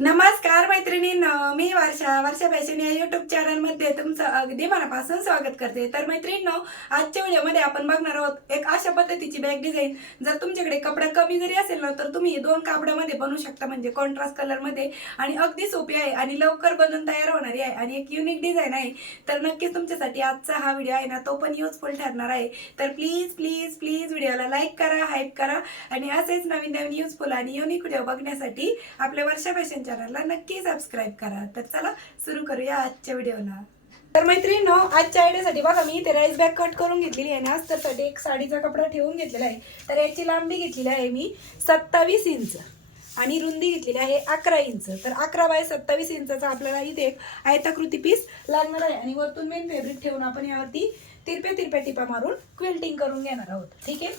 नमस्कार मैत्रिणींनो, मी वर्षा फॅशन या युट्यूब चॅनलमध्ये तुमचं अगदी मनापासून स्वागत करते. तर मैत्रिणींनो, आजच्या व्हिडिओमध्ये आपण बघणार आहोत एक अशा पद्धतीची बॅग डिझाईन. जर तुमच्याकडे कपडा कमी जरी असेल ना, तर तुम्ही दोन कापडामध्ये बनवू शकता, म्हणजे कॉन्ट्रास्ट कलरमध्ये. आणि अगदी सोपी आहे आणि लवकर बनून तयार होणारी आहे आणि एक युनिक डिझाईन आहे. तर नक्कीच तुमच्यासाठी आजचा हा व्हिडिओ आहे ना, तो पण युजफुल ठरणार आहे. तर प्लीज प्लीज प्लीज व्हिडिओला लाईक करा, हाईप करा आणि असेच नवीन नवीन युजफुल आणि युनिक व्हिडिओ बघण्यासाठी आपल्या वर्षा फॅशन चॅनलला नक्की सबस्क्राईब करा. तर चला सुरू करूया आजच्या व्हिडिओला. तर मैत्रिणींनो, आजच्या आयडियासाठी बघा, मी इथे राईस बॅग कट करून घेतलेली आहे आणि अस्तरसाठी एक साडीचा कपडा ठेवून घेतलेला आहे. तर याची लांबी घेतलेली आहे मी 27 इंच आणि रुंदी घेतलेली आहे 11 इंच. तर 11 बाय 27 इंचाचा आपल्याला इथे एक आयताकृती पीस लागणार आहे आणि वरतून मेन फॅब्रिक ठेवून आपण यावरती तिरप्या तिरप्या टिपा मारून क्विल्टिंग करून घेणार आहोत. ठीक आहे,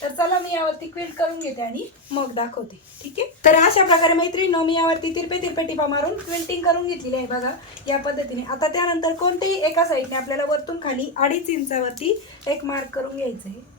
तर चला मी यावरती क्विल्ट करून घेते आणि मग दाखवते. ठीक आहे, तर अशा प्रकारे मैत्रिणींनो, मी यावरती तिरपे तिरपे टिपा मारून क्विल्टिंग करून घेतलेली आहे बघा, या पद्धतीने. आता त्यानंतर कोणतेही एका साईडने आपल्याला वरतून खाली 2.5 इंचावरती एक मार्क करून घ्यायचं आहे.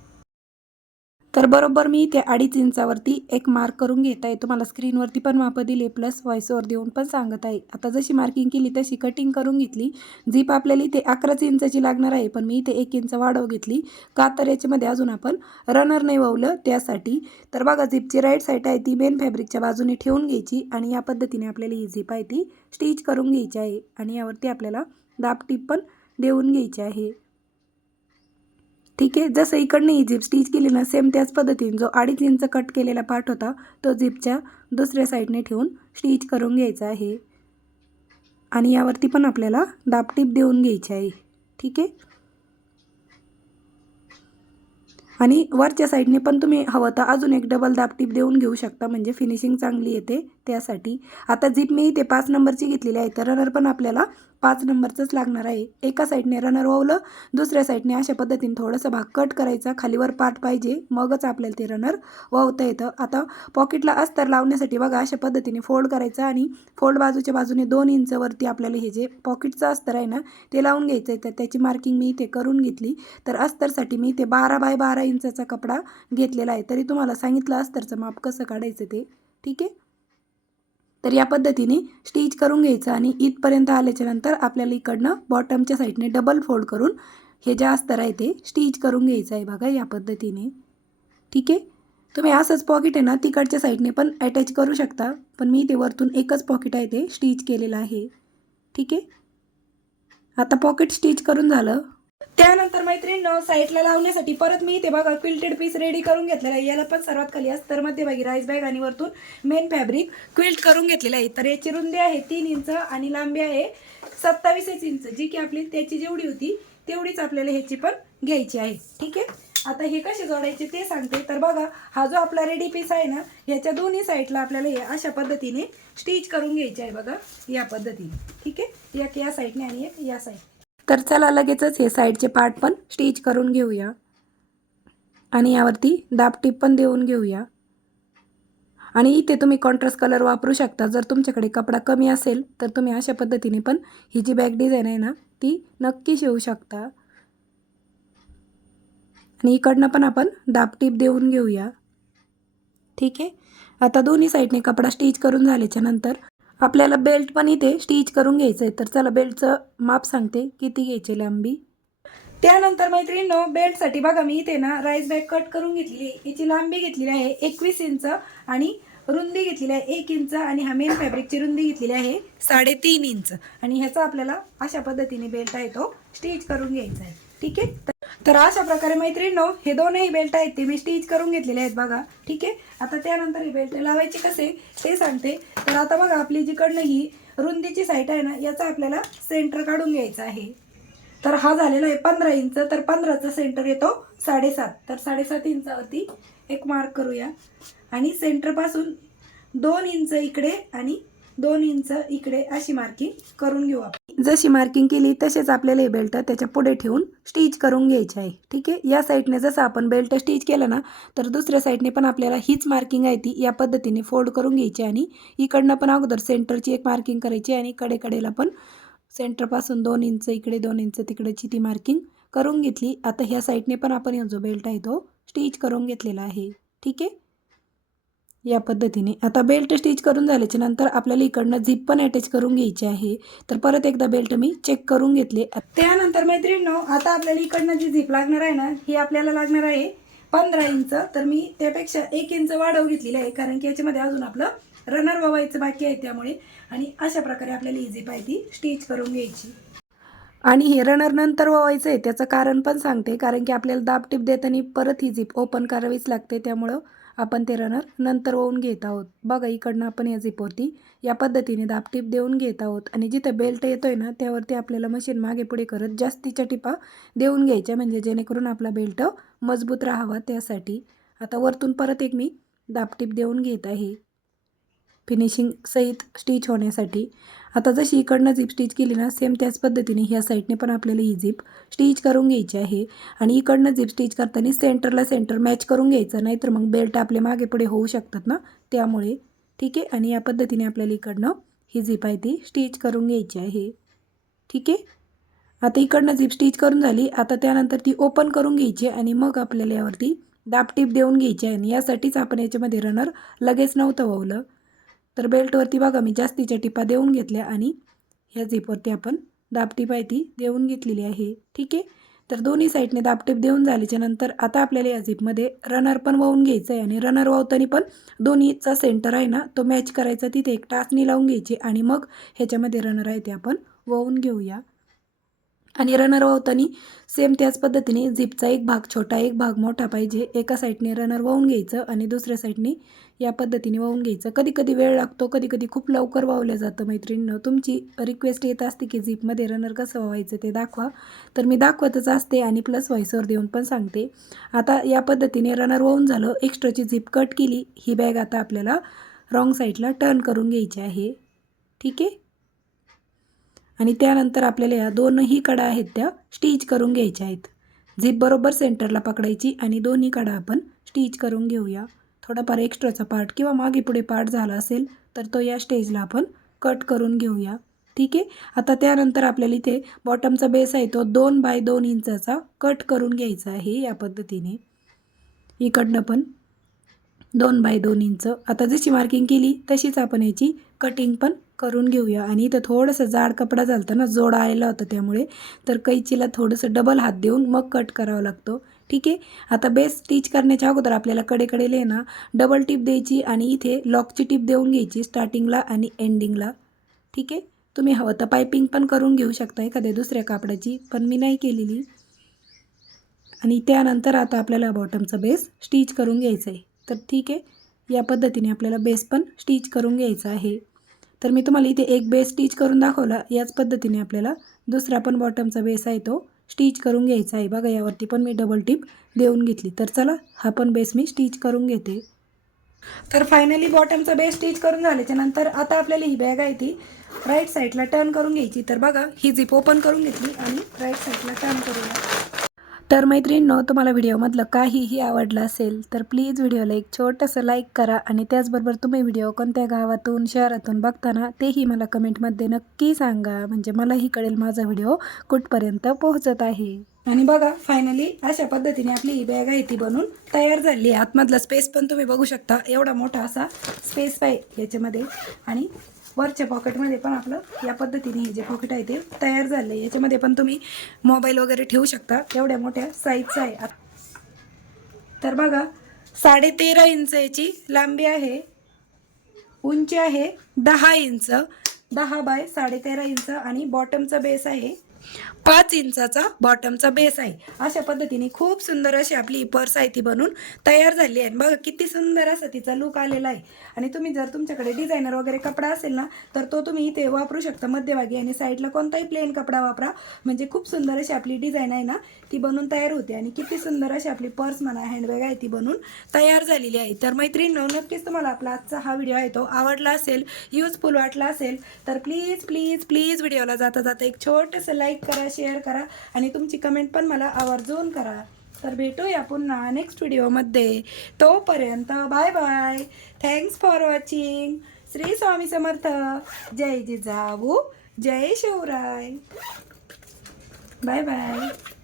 तर बरोबर मी इथे 2.5 इंचावरती एक मार्क करून घेत आहे. तुम्हाला स्क्रीनवरती पण माप दिले, प्लस व्हॉइसवर देऊन पण सांगत आहे. आता जशी मार्किंग केली तशी कटिंग करून घेतली. झीप आपल्याला इथे 11 इंचाची लागणार आहे, पण मी इथे 1 इंच वाढव घेतली का, तर याच्यामध्ये अजून आपण रनर नाही ववलं त्यासाठी. तर बघा, झीपची राईट साईड आहे ती मेन फॅब्रिकच्या बाजूने ठेवून घ्यायची आणि या पद्धतीने आपल्याला ही झीप आहे ती स्टिच करून घ्यायची आहे आणि यावरती आपल्याला दाब टीप पण देऊन घ्यायची आहे. ठीक आहे, जसं इकडनं ही झीप स्टिच केली ना, सेम त्याच पद्धतीने जो 2.5 इंच कट केलेला पार्ट होता तो झीपच्या दुसऱ्या साईडने ठेवून स्टिच करून घ्यायचा आहे आणि यावरती पण आपल्याला दाबटीप देऊन घ्यायची आहे. ठीक आहे, आणि वरच्या साईडने पण तुम्ही हवं तर अजून एक डबल दाबटीप देऊन घेऊ शकता, म्हणजे फिनिशिंग चांगली येते त्यासाठी. आता झीप मी इथे 5 नंबरची घेतलेली आहे, तर रनर पण आपल्याला 5 नंबरचंच लागणार आहे. एका साईडने रनर ववलं, दुसऱ्या साईडने अशा पद्धतीने थोडंसं भाग कट करायचा, खालीवर पार्ट पाहिजे, मगच आपल्याला ते रनर ववता येतं. आता पॉकेटला अस्तर लावण्यासाठी बघा, अशा पद्धतीने फोल्ड करायचा आणि फोल्ड बाजूच्या बाजूने 2 इंचवरती आपल्याला हे जे पॉकेटचं अस्तर आहे ना, ते लावून घ्यायचं आहे. तर त्याची मार्किंग मी इथे करून घेतली. तर अस्तरसाठी मी इथे 12 बाय 12 इंचाचा कपडा घेतलेला आहे. तरी तुम्हाला सांगितलं अस्तरचं माप कसं काढायचं ते. ठीक आहे, तर या पद्धतीने स्टिच करून घ्यायचं आणि इथपर्यंत आल्याच्या नंतर आपल्याला इकडनं बॉटमच्या साईडने डबल फोल्ड करून हे जे अस्तर आहे ते स्टिच करून घ्यायचं आहे बघा, या पद्धतीने. ठीक आहे, तुम्ही असंच पॉकेट आहे ना तिकडच्या साईडने पण अटॅच करू शकता, पण मी ते वरतून एकच पॉकेट आहे ते स्टिच केलेलं आहे. ठीक आहे, आता पॉकेट स्टिच करून झालं. त्यानंतर मैत्रिणींनो, साईडला लावण्यासाठी परत मी इथे बघा क्विल्टेड पीस रेडी करून घेतलेला आहे. याला पण सर्वात खाली अस्तर मध्यभागी राईस बॅग आणि वरतून मेन फॅब्रिक क्विल्ट करून घेतलेलं आहे. तर याची रुंदी आहे 3 इंच आणि लांबी आहे 27 इंच, जी की आपली त्याची जेवढी होती तेवढीच आपल्याला ह्याची पण घ्यायची आहे. ठीक आहे, आता हे कसे जोडायचे ते सांगते. तर बघा, हा जो आपला रेडी पीस आहे ना, ह्याच्या दोन्ही साईडला आपल्याला हे अशा पद्धतीने स्टिच करून घ्यायचे आहे बघा, या पद्धतीने. ठीक आहे, एक या साईडने आणि एक या साईड. तर चला लगेचच हे साईडचे पार्ट पण स्टिच करून घेऊया आणि यावरती दाबटीप पण देऊन घेऊया. आणि इथे तुम्ही कॉन्ट्रास्ट कलर वापरू शकता. जर तुमच्याकडे कपडा कमी असेल तर तुम्ही अशा पद्धतीने पण ही जी बॅग डिझाईन आहे ना, ती नक्की शिवू शकता. आणि इकडनं पण आपण दाबटीप देऊन घेऊया. ठीक आहे, आता दोन्ही साईडने कपडा स्टिच करून झाल्याच्या नंतर आपल्याला बेल्ट पण इथे स्टिच करून घ्यायचं आहे. तर चला बेल्टचं माप सांगते किती घ्यायची लांबी. त्यानंतर मैत्रिणींनो, बेल्टसाठी बघा, मी इथे ना राईस बॅग कट करून घेतलेली आहे. याची लांबी घेतलेली आहे 21 इंच आणि रुंदी घेतलेली आहे 1 इंच आणि हा मेन फॅब्रिकची रुंदी घेतलेली आहे 3.5 इंच आणि ह्याचा आपल्याला अशा पद्धतीने बेल्ट आहे तो स्टिच करून घ्यायचा आहे. ठीक आहे, तर अशा प्रकारे मैत्रिणींनो, हे दोनही बेल्ट आहेत ते मी स्टिच करून घेतलेले आहेत बघा. ठीक आहे, आता त्यानंतर हे बेल्ट लावायचे कसे ते सांगते. तर आता बघा, आपली जिकडनं ही रुंदीची साईड आहे ना, याचा आपल्याला सेंटर काढून घ्यायचा आहे. तर हा झालेला आहे 15 इंच, तर 15चा सेंटर येतो 7.5. तर 7.5 इंचावरती एक मार्क करूया आणि सेंटरपासून 2 इंच इकडे आणि 2 इंच इकडे अशी मार्किंग करून घेऊ आपण. जशी मार्किंग केली तसेच आपल्याला हे बेल्ट त्याच्या पुढे ठेवून स्टिच करून घ्यायचे आहे. ठीक आहे, या साईडने जसं आपण बेल्ट स्टिच केलं ना, तर दुसऱ्या साईडने पण आपल्याला हीच मार्किंग आहे ती या पद्धतीने फोल्ड करून घ्यायची आणि इकडनं पण अगोदर सेंटरची एक मार्किंग करायची आणि कडेकडेला पण सेंटरपासून 2 इंच इकडे 2 इंच तिकडेची ती मार्किंग करून घेतली. आता ह्या साईडने पण आपण जो बेल्ट आहे तो स्टिच करून घेतलेला आहे. ठीक आहे, या पद्धतीने. आता बेल्ट स्टिच करून झाल्याच्या नंतर आपल्याला इकडनं झिप पण अटॅच करून घ्यायची आहे. तर परत एकदा बेल्ट मी चेक करून घेतले. त्यानंतर मैत्रिणींनो, आता आपल्याला इकडनं जी झिप लागणार आहे ना, ही आपल्याला लागणार आहे 15 इंच. तर मी त्यापेक्षा 1 इंच वाढव घेतलेली आहे, कारण की याच्यामध्ये अजून आपलं रनर ववायचं बाकी आहे त्यामुळे. आणि अशा प्रकारे आपल्याला ही झिप आहे ती स्टिच करून घ्यायची. आणि हे रनर नंतर ववायचं आहे, त्याचं कारण पण सांगते. कारण की आपल्याला दाबटीप देताना परत ही झिप ओपन करावीच लागते, त्यामुळं आपण ते रनर नंतर वळून घेत आहोत. बघा, इकडनं आपण या झिपवरती या पद्धतीने दाबटीप देऊन घेत आहोत. आणि जिथे बेल्ट येतोय ना, त्यावरती आपल्याला मशीन मागे पुढे करत जास्तीच्या टिपा देऊन घ्यायच्या, म्हणजे जेणेकरून आपला बेल्ट मजबूत राहावा त्यासाठी. आता वरतून परत एक मी दाबटीप देऊन घेत आहे फिनिशिंग सहित स्टिच होण्यासाठी. आता जशी इकडनं झिप स्टिच केली ना, सेम त्याच पद्धतीने ह्या साईडने पण आपल्याला ही झिप स्टिच करून घ्यायची आहे. आणि इकडनं झिप स्टिच करताना सेंटरला सेंटर मॅच करून घ्यायचं, नाहीतर मग बेल्ट आपले मागे पुढे होऊ शकतात ना, त्यामुळे. ठीक आहे. आणि या पद्धतीने आपल्याला इकडनं ही झिप आहे ती स्टिच करून घ्यायची आहे. ठीक आहे. आता इकडनं झिप स्टिच करून झाली. आता त्यानंतर ती ओपन करून घ्यायची आणि मग आपल्याला यावरती दाबटीप देऊन घ्यायची आहे. आणि यासाठीच आपण याच्यामध्ये रनर लगेच नव्हतं ववलं. तर बेल्टवरती बघा, मी जास्तीच्या टिपा देऊन घेतल्या आणि ह्या झिपवरती आपण दाबटीप आहे ती देऊन घेतलेली आहे. ठीक आहे. तर दोन्ही साईडने दाबटीप देऊन झाल्याच्या नंतर आता आपल्याला या झिपमध्ये रनर पण वळून घ्यायचं आहे. आणि रनर वळताना पण दोन्हीचा सेंटर आहे ना, तो मॅच करायचा. तिथे एक टाचणी लावून घ्यायची आणि मग ह्याच्यामध्ये रनर आहे ते आपण वळून घेऊया. आणि रनर वळताना सेम त्याच पद्धतीने झिपचा एक भाग छोटा, एक भाग मोठा पाहिजे. एका साईडने रनर वळून घ्यायचं आणि दुसऱ्या साईडने या पद्धतीने वळून घ्यायचं. कधी कधी वेळ लागतो, कधी कधी खूप लवकर वावलं जातं. मैत्रिणींनो, तुमची रिक्वेस्ट येत असते की झिपमध्ये रनर कसं वावायचं ते दाखवा. तर मी दाखवतच असते आणि प्लस व्हॉइसवर देऊन पण सांगते. आता या पद्धतीने रनर वळून झालं, एक्स्ट्राची झिप कट केली. ही बॅग आता आपल्याला रॉंग साईडला टर्न करून घ्यायची आहे. ठीक आहे. आणि त्यानंतर आपल्याला या दोनही कडा आहेत त्या स्टिच करून घ्यायच्या आहेत. झिप बरोबर सेंटरला पकडायची आणि दोन्ही कडा आपण स्टिच करून घेऊया. थोडाफार एक्स्ट्राचा पार्ट किंवा मागे पुढे पार्ट झाला असेल तर तो या स्टेजला आपण कट करून घेऊया. ठीक आहे. आता त्यानंतर आपल्याला इथे बॉटमचा बेस आहे तो 2 बाय 2 इंचाचा कट करून घ्यायचा आहे. या पद्धतीने इकडनं पण 2 बाय 2 इंच. आता जशी मार्किंग केली तशीच आपण याची कटिंग पण करून घेऊया. आणि इथं थोडंसं जाड कपडा झालता ना, जोडा आलेला होता, त्यामुळे तर कैचीला थोडंसं डबल हात देऊन मग कट करावा लागतो. ठीक आहे. आता बेस स्टिच करण्याच्या अगोदर आपल्याला कडेकडेला ना डबल टिप द्यायची आणि इथे लॉकची टिप देऊन घ्यायची स्टार्टिंगला आणि एंडिंगला. ठीक आहे. तुम्ही हवं तर पायपिंग पण करून घेऊ शकता एखाद्या दुसऱ्या कापडाची, पण मी नाही केलेली. आणि त्यानंतर आता आपल्याला बॉटमचा बेस स्टिच करून घ्यायचा आहे. तर ठीक आहे. या पद्धतीने आपल्याला बेस पण स्टिच करून घ्यायचा आहे. तर मी तुम्हाला इथे एक बेस स्टिच करून दाखवला. याच पद्धतीने आपल्याला दुसरा पण बॉटमचा बेस आहे तो स्टिच करून घ्यायचा आहे. बघा, यावरती पण मी डबल टिप देऊन घेतली. तर चला, हा पण बेस मी स्टिच करून घेते. तर फायनली बॉटमचा बेस स्टिच करून झाल्याच्या नंतर आता आपल्याला ही बॅग आहे ती राईट साईडला टर्न करून घ्यायची. तर बघा, ही झिप ओपन करून घेतली आणि राईट साईडला टर्न करूया. तर मैत्रिणींनो, तुम्हाला व्हिडिओमधलं काहीही आवडलं असेल तर प्लीज व्हिडिओला एक छोटंसं लाईक करा. आणि त्याचबरोबर तुम्ही व्हिडिओ कोणत्या गावातून शहरातून बघताना तेही मला कमेंटमध्ये नक्की सांगा, म्हणजे मलाही कळेल माझा व्हिडिओ कुठपर्यंत पोहोचत आहे. आणि बघा, फायनली अशा पद्धतीने आपली ही बॅग आहे ती बनून तयार झाली आहे. आतमधला स्पेस पण तुम्ही बघू शकता, एवढा मोठा असा स्पेस आहे याच्यामध्ये. आणि वरच्या पॉकेटमध्ये पण आपलं या पद्धतीने हे जे पॉकेट आहे ते तयार झालं आहे. याच्यामध्ये पण तुम्ही मोबाईल वगैरे ठेवू शकता, एवढ्या मोठ्या साईजचा आहे. तर बघा, 13.5 इंच याची लांबी आहे, उंची आहे 10 इंच, 10 बाय 13.5 इंच. आणि बॉटमचा बेस आहे 5 इंचाचा बॉटमचा बेस आहे. अशा पद्धतीने खूप सुंदर अशी आपली पर्स आहे ती बनून तयार झाली आहे. बघा, किती सुंदर असा तिचा लुक आलेला आहे. आणि तुम्ही जर तुमच्याकडे डिझायनर वगैरे कपडा असेल ना, तर तो तुम्ही इथे वापरू शकता मध्यभागी. आणि साईडला कोणताही प्लेन कपडा वापरा, म्हणजे खूप सुंदर अशी आपली डिझाईन आहे ना ती बनून तयार होते. आणि किती सुंदर अशी आपली पर्स म्हणा, हँडबॅग आहे ती बनून तयार झालेली आहे. तर मैत्रिणींनो, नक्कीच तुम्हाला आपला आजचा हा व्हिडिओ आहे तो आवडला असेल, युजफुल वाटला असेल तर प्लीज प्लीज प्लीज व्हिडिओला जाता जाता एक छोटंसं लाईक करा, शेअर करा आणि तुमची कमेंट पण मला आवर्जून करा. तर भेटूया पुन्हा नेक्स्ट व्हिडिओमध्ये. तोपर्यंत bye bye. Thanks for watching. Shri Swami Samarth. जय जिजाऊ, जय शिवराय. Bye bye.